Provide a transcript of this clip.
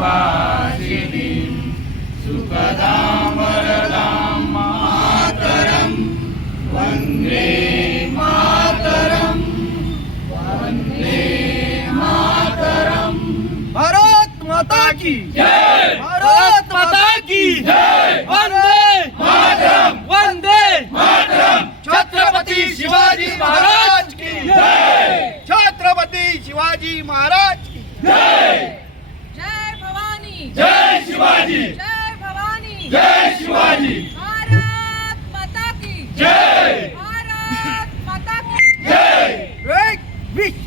वासिनी सुखदां वरदां मातरं वन्दे मातरं वन्दे मातरं। भारत माता की जय, भारत माता की जय, वंदे मातरम, वंदे मातरम। छत्रपती शिवाजी महाराज की जय, छत्रपती शिवाजी महाराज की जय, जय भवानी, जय शिवाजी, जय भवानी, जय शिवाजी, भारत माता की जय, भारत माता की जय। एक विश्राम।